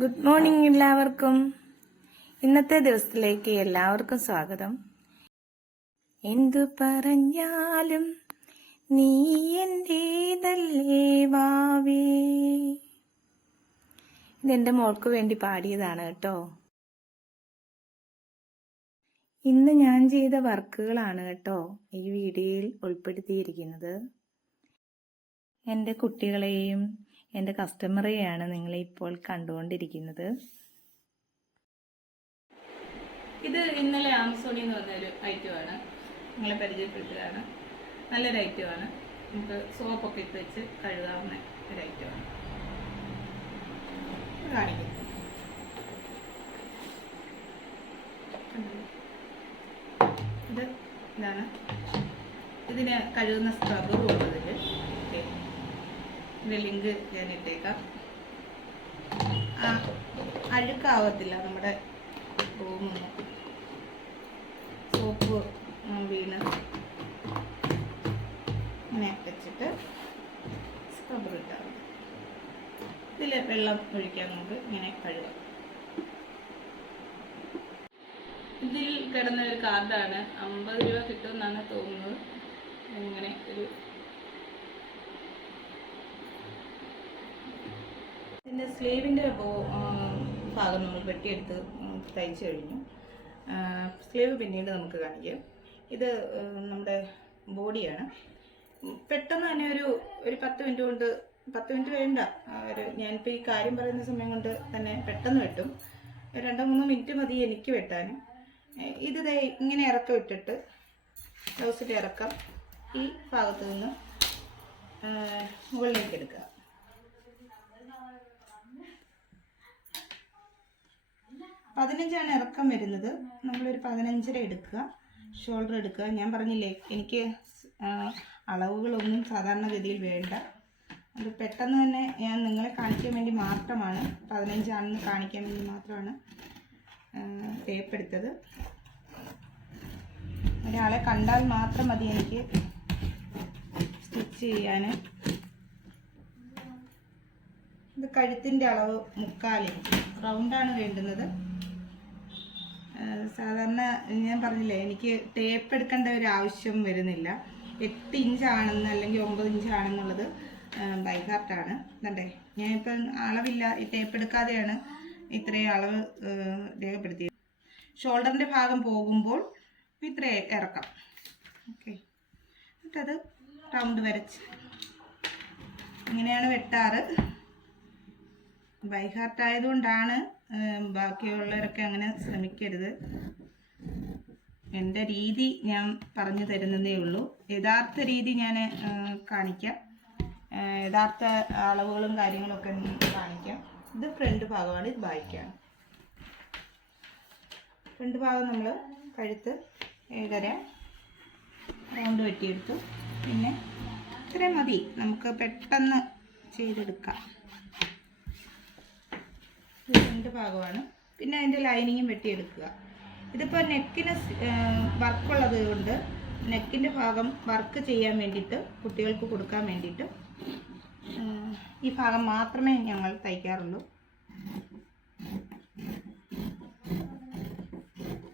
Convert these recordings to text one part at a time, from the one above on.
Good morning എല്ലാവർക്കും. ഇന്നത്തെ ദിവസത്തിലേക്ക് എല്ലാവർക്കും സ്വാഗതം. എന്തു പറഞ്ഞാലും നീ എന്റേതല്ലേ വാവേ. ഇതെന്റെ മോൾക്ക് വേണ്ടി പാടിയതാണ് കേട്ടോ. ഇന്ന് ഞാൻ ചെയ്ത വർക്കുകളാണ് കേട്ടോ ഈ വീഡിയോയിൽ ഉൾപ്പെടുത്തിയിരിക്കുന്നത്. എൻ്റെ കുട്ടികളെയും എൻ്റെ കസ്റ്റമറെയാണ് നിങ്ങളെ ഇപ്പോൾ കണ്ടുകൊണ്ടിരിക്കുന്നത്. ഇത് ഇന്നലെ ആമസോണിൽ നിന്ന് വന്നൊരു ഐറ്റമാണ്, നിങ്ങളെ പരിചയപ്പെടുത്തുകയാണ്. നല്ലൊരു ഐറ്റമാണ്, നമുക്ക് സോപ്പൊക്കെ ഇട്ട് വെച്ച് കഴുകാവുന്ന ഒരു ഐറ്റമാണ്. കാണിക്കും. ഇതാണ് ഇതിന് കഴുകുന്ന സ്ക്രബർ ഉള്ളതിൽ. ഇതിൻ്റെ ലിങ്ക് ഞാൻ ഇട്ടേക്കാം. അഴുക്കാവത്തില്ല നമ്മുടെ റൂമൊന്നും. സോപ്പ് വീണ് ഇങ്ങനെ വെച്ചിട്ട് സ്ക്രബർ ഇട്ടാൽ മതി. ഇതിൽ വെള്ളം ഒഴിക്കാൻ നമുക്ക് ഇങ്ങനെ കഴുകാം. ഇതിൽ കിടന്ന ഒരു കാർഡാണ്, 50 രൂപ കിട്ടുമെന്നാണ് തോന്നുന്നത്. ഇങ്ങനെ ഒരു ഇതിൻ്റെ സ്ലീവിൻ്റെ ഭാഗം നമ്മൾ വെട്ടിയെടുത്ത് തയ്ച്ചു കഴിഞ്ഞു. സ്ലീവ് പിന്നീട് നമുക്ക് കാണിക്കാം. ഇത് നമ്മുടെ ബോഡിയാണ്. പെട്ടെന്ന് തന്നെ ഒരു 10 മിനിറ്റ് കൊണ്ട്, 10 മിനിറ്റ് വേണ്ട, ഞാനിപ്പോൾ ഈ കാര്യം പറയുന്ന സമയം കൊണ്ട് തന്നെ പെട്ടെന്ന് വെട്ടും. 2-3 മിനിറ്റ് മതി എനിക്ക് വെട്ടാൻ. ഇത് ഇങ്ങനെ ഇറക്കം ഇട്ടിട്ട് ബ്ലൗസിൻ്റെ ഇറക്കം ഈ ഭാഗത്ത് നിന്ന് മുകളിലേക്ക് എടുക്കുക. പതിനഞ്ചാണ് ഇറക്കം വരുന്നത്. നമ്മളൊരു 15.5 എടുക്കുക. ഷോൾഡർ എടുക്കുക. ഞാൻ പറഞ്ഞില്ലേ, എനിക്ക് അളവുകളൊന്നും സാധാരണഗതിയിൽ വേണ്ട. അത് പെട്ടെന്ന് തന്നെ ഞാൻ നിങ്ങളെ കാണിക്കാൻ വേണ്ടി മാത്രമാണ്, 15 ആണെന്ന് കാണിക്കാൻ വേണ്ടി മാത്രമാണ് ടേപ്പ് എടുത്തത്. ഒരാളെ കണ്ടാൽ മാത്രം മതി എനിക്ക് സ്റ്റിച്ച് ചെയ്യാൻ. ഇത് കഴുത്തിൻ്റെ അളവ് 3/4 ഇഞ്ച് റൗണ്ടാണ് വേണ്ടുന്നത്. സാധാരണ ഞാൻ പറഞ്ഞില്ലേ, എനിക്ക് ടേപ്പ് എടുക്കേണ്ട ഒരു ആവശ്യം വരുന്നില്ല. 8 ഇഞ്ചാണെന്ന് അല്ലെങ്കിൽ 9 ഇഞ്ചാണെന്നുള്ളത് ബൈ ഹാർട്ടാണ്. എന്തേ, ഞാനിപ്പം അളവില്ല, ടേപ്പ് എടുക്കാതെയാണ് ഇത്രയും അളവ് രേഖപ്പെടുത്തിയത്. ഷോൾഡറിൻ്റെ ഭാഗം പോകുമ്പോൾ ഇത്രയും ഇറക്കാം. ഓക്കെ, എന്നിട്ടത് റൗണ്ട് വരച്ച് ഇങ്ങനെയാണ് വെട്ടാറ്. ബൈ ഹാർട്ട് ആയതുകൊണ്ടാണ്, ബാക്കിയുള്ളവരൊക്കെ അങ്ങനെ ശ്രമിക്കരുത്. എൻ്റെ രീതി ഞാൻ പറഞ്ഞു തരുന്നതേ ഉള്ളൂ. യഥാർത്ഥ രീതി ഞാൻ കാണിക്കാം. യഥാർത്ഥ അളവുകളും കാര്യങ്ങളൊക്കെ കാണിക്കാം. ഇത് ഫ്രണ്ട് ഭാഗമാണ്, ഇത് ബാക്കാണ്. ഫ്രണ്ട് ഭാഗം നമ്മൾ കഴുത്ത് 7.5 റൗണ്ട് വെട്ടിയെടുത്തു. പിന്നെ ഇത്രയും മതി, നമുക്ക് പെട്ടെന്ന് ചെയ്തെടുക്കാം. ഇത് ഫ്രണ്ട് ഭാഗമാണ്. പിന്നെ അതിൻ്റെ ലൈനിങ്ങും വെട്ടിയെടുക്കുക. ഇതിപ്പോൾ നെക്കിന് വർക്കുള്ളത് കൊണ്ട് നെക്കിൻ്റെ ഭാഗം വർക്ക് ചെയ്യാൻ വേണ്ടിയിട്ട്, കുട്ടികൾക്ക് കൊടുക്കാൻ വേണ്ടിയിട്ട് ഈ ഭാഗം മാത്രമേ ഞങ്ങൾ തയ്ക്കാറുള്ളൂ.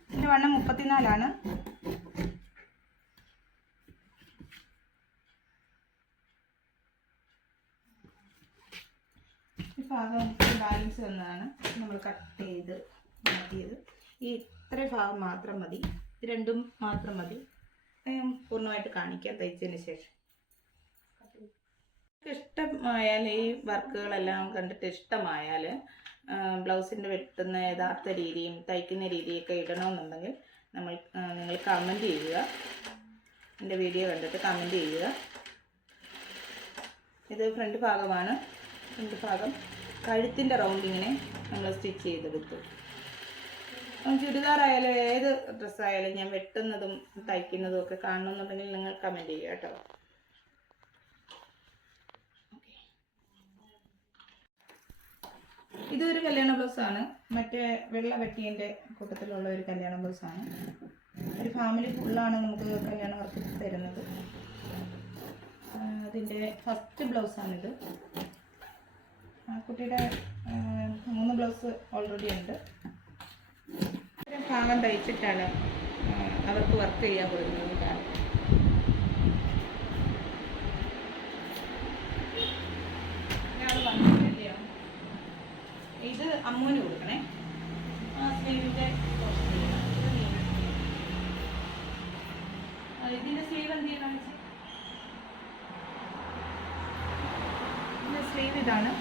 ഇതിൻ്റെ വണ്ണം 34ആണ്. ഈ ഭാഗം ബാലൻസ് വന്നതാണ് നമ്മൾ കട്ട് ചെയ്ത് മാറ്റിയത്. ഈ ഇത്രയും ഭാഗം മാത്രം മതി, ഇത് രണ്ടും മാത്രം മതി. ഞാൻ പൂർണ്ണമായിട്ട് കാണിക്കാം തയ്ച്ചതിന് ശേഷം. ഇഷ്ടമായാൽ, ഈ വർക്കുകളെല്ലാം കണ്ടിട്ട് ഇഷ്ടമായാൽ, ബ്ലൗസിൻ്റെ വെട്ടുന്ന യഥാർത്ഥ രീതിയും തയ്ക്കുന്ന രീതിയൊക്കെ ഇടണമെന്നുണ്ടെങ്കിൽ നിങ്ങൾ കമൻറ്റ് ചെയ്യുക. എൻ്റെ വീഡിയോ കണ്ടിട്ട് കമൻറ്റ് ചെയ്യുക. ഇത് ഫ്രണ്ട് ഭാഗമാണ്. ഫ്രണ്ട് ഭാഗം കഴുത്തിൻ്റെ റൗണ്ടിങ്ങിനെ നമ്മൾ സ്റ്റിച്ച് ചെയ്തെടുത്തു. ചുരിദാറായാലും ഏത് ഡ്രസ്സായാലും ഞാൻ വെട്ടുന്നതും തയ്ക്കുന്നതും ഒക്കെ കാണണമെന്നുണ്ടെങ്കിൽ നിങ്ങൾ കമൻറ്റ് ചെയ്യുക കേട്ടോ. ഇതൊരു കല്യാണ ബ്ലൗസാണ്. മറ്റേ വെള്ള വെട്ടീൻ്റെ കൂട്ടത്തിലുള്ള ഒരു കല്യാണ ബ്ലൗസാണ്. ഒരു ഫാമിലി ഫുള്ളാണ് നമുക്ക് കല്യാണ വർക്ക് തരുന്നത്. അതിൻ്റെ ഫസ്റ്റ് ബ്ലൗസാണിത്. കുട്ടിയുടെ 3 ബ്ലൗസ് ഓൾറെഡി ഉണ്ട്. ഭാഗം തയ്ച്ചിട്ടാണ് അവർക്ക് വർക്ക് ചെയ്യാൻ കൊടുക്കുന്നത്. ഇത് അമ്മൂന് കൊടുക്കണേ. സ്ലീവിൻ്റെ ഇതിൻ്റെ സ്ലീവ് എന്ത് ചെയ്യണം? ഇതിൻ്റെ സ്ലീവ് ഇതാണ്.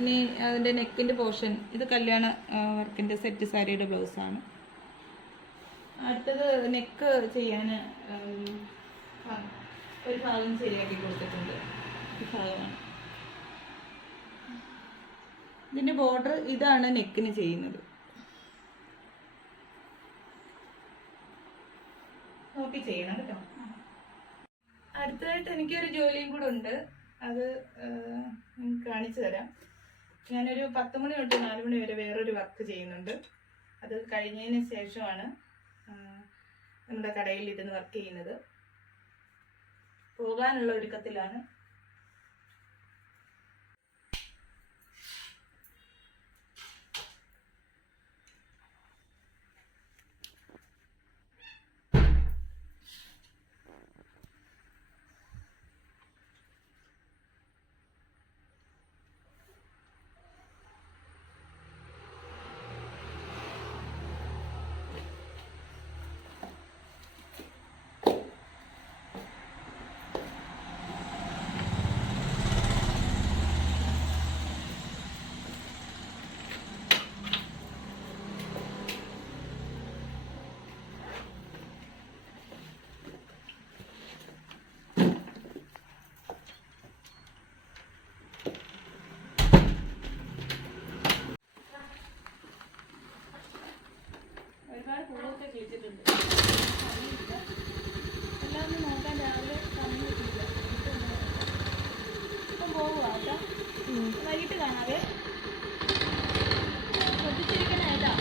ഇനി അതിൻ്റെ നെക്കിൻ്റെ പോർഷൻ ഇത് കല്യാണ വർക്കിൻ്റെ സെറ്റ് സാരിയുടെ ബ്ലൗസാണ്. അടുത്തത് നെക്ക് ചെയ്യാൻ ഒരു ഭാഗം ശരിയാക്കി കൊടുത്തിട്ടുണ്ട്. ഈ ഭാഗമാണ് ഇതിൻ്റെ ബോർഡർ. ഇതാണ് നെക്കിന് ചെയ്യുന്നത്. നോക്കി ചെയ്യണം കേട്ടോ. അടുത്തതായിട്ട് എനിക്കൊരു ജോലിയും കൂടെ ഉണ്ട്. അത് കാണിച്ചു തരാം. ഞാനൊരു 10 മണി തൊട്ട് 4 മണി വരെ വേറൊരു വർക്ക് ചെയ്യുന്നുണ്ട്. അത് കഴിഞ്ഞതിന് ശേഷമാണ് നമ്മുടെ കടയിൽ ഇരുന്ന് വർക്ക് ചെയ്യുന്നത്. പോകാനുള്ള ഒരുക്കത്തിലാണ്. ഒരുപാട് പൂവൊക്കെ കിളിച്ചിട്ടുണ്ട്. എല്ലാം ഒന്ന് നോക്കാൻ രാവിലെ സമയം കിട്ടിയില്ല. ഇപ്പം പോകുക കേട്ടോ. വൈകിട്ട് കാണാവേ. ശ്രദ്ധിച്ചിരിക്കണേട്ടാ.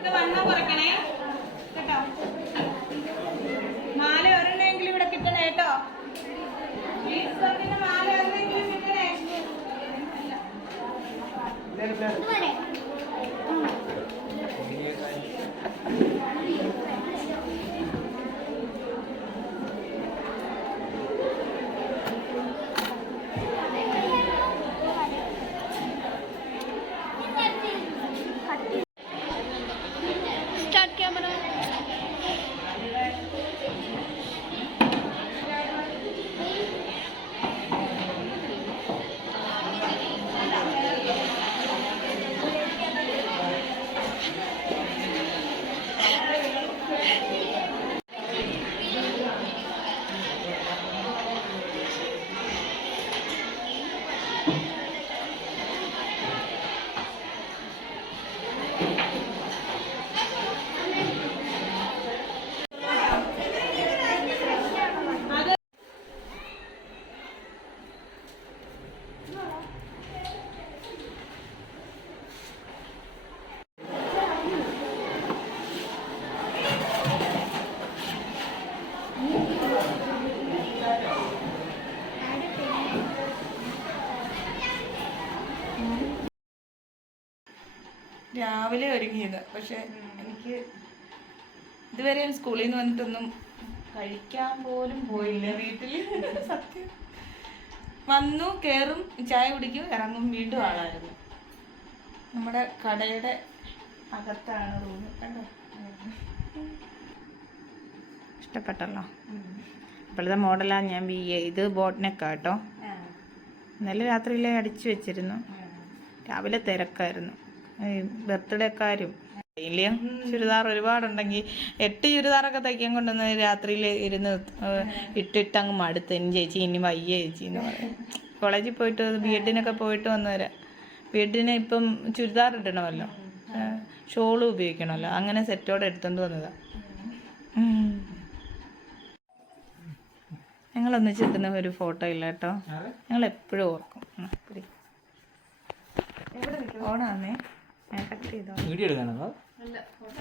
ഇത് വണ്ണം കുറയ്ക്കണേ കേട്ടോ. മാല ഒരെണ്ണമെങ്കിലും ഇവിടെ കിട്ടണേ കേട്ടോ. മാല ഒരെണ്ണെങ്കിലും കിട്ടണേ. Start camera. രാവിലെ ഒരുങ്ങിയത്. പക്ഷെ എനിക്ക് ഇതുവരെ സ്കൂളിൽ നിന്ന് വന്നിട്ടൊന്നും കഴിക്കാൻ പോലും പോയില്ല. വീട്ടിൽ സത്യം വന്നു കയറും, ചായ കുടിക്കും, ഇറങ്ങും, വീണ്ടും ആളായിരുന്നു. നമ്മുടെ കടയുടെ അകത്താണ് റൂം. കണ്ടോ? ഇഷ്ടപ്പെട്ടല്ലോ. ഇപ്പോഴത്തെ മോഡലാണ് ഞാൻ ഇത് ബോട്ട്നെക്കാട്ടോ. ഇന്നലെ രാത്രിയിലെ അടിച്ചു വെച്ചിരുന്നു. രാവിലെ തിരക്കായിരുന്നു. ബർത്ത്ഡേക്കാരും ഇല്ലയോ. ചുരിദാർ ഒരുപാടുണ്ടെങ്കിൽ 8 ചുരിദാറൊക്കെ തയ്ക്കാൻ കൊണ്ടുവന്ന് രാത്രിയിൽ ഇരുന്ന് ഇട്ടിട്ട് അങ്ങ് മടുത്ത്. ഇനി ചേച്ചി ഇനി വയ്യ ചേച്ചി എന്ന് പറയും. കോളേജിൽ പോയിട്ട് ബി.എഡിനൊക്കെ പോയിട്ട് വന്നവരാ. ബി.എഡിന് ഇപ്പം ചുരിദാർ ഇടണമല്ലോ, ഷോളും ഉപയോഗിക്കണമല്ലോ. അങ്ങനെ സെറ്റോടെ എടുത്തോണ്ട് വന്നതാ. ഞങ്ങളൊന്നിച്ചിട്ടുന്ന ഒരു ഫോട്ടോ ഇല്ല കേട്ടോ. ഞങ്ങൾ എപ്പോഴും ഓർക്കും. ഓണാന്നേ. ചെയ്തോ. വീഡിയോ എടുക്കാനോ?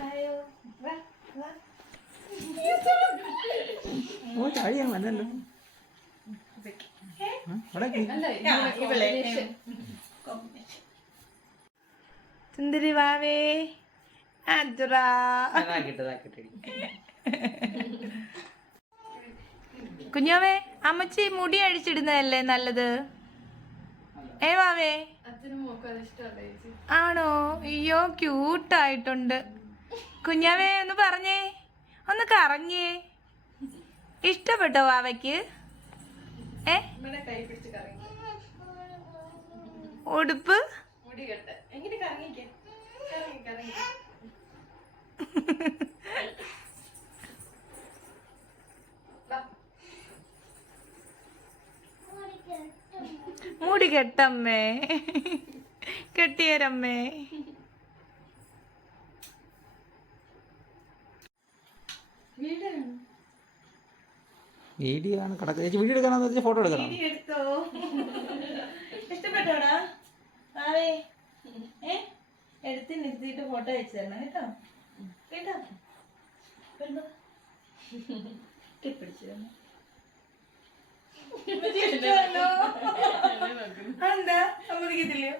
ആയോ? വാ, വാ. ഓ ചാടിയാ വന്നല്ലോ. ഇവളെ സുന്ദരി വാവേ അജുറാ. കുഞ്ഞാവേ അമ്മച്ചി മുടി അഴിച്ചിടുന്നതല്ലേ നല്ലത്? വാവേ ആണോ? അയ്യോ ക്യൂട്ടായിട്ടുണ്ട്. കുഞ്ഞാവേ ഒന്ന് പറഞ്ഞേ, ഒന്ന് കറങ്ങിയേ. ഇഷ്ടപ്പെട്ടോ വാവയ്ക്ക്? ഉടുപ്പ് മുടി കെട്ടമ്മേ, കെട്ടിയരമ്മേ. വീഡിയോ ആണ് കിടക്കുക. ചേച്ചി വീഡിയോ എടുക്കാനാന്ന് വെച്ചാൽ ഫോട്ടോ എടുക്കണം. എടുത്തോ. ഇഷ്ടപ്പെട്ടോടാ ആവേ? എടുത്ത് നിർത്തിയിട്ട് ഫോട്ടോ അയച്ചു തരണം കേട്ടോ. കേട്ടോ പിടിച്ചു തരണം. എന്താ സമ്മതിക്കത്തില്ലയോ?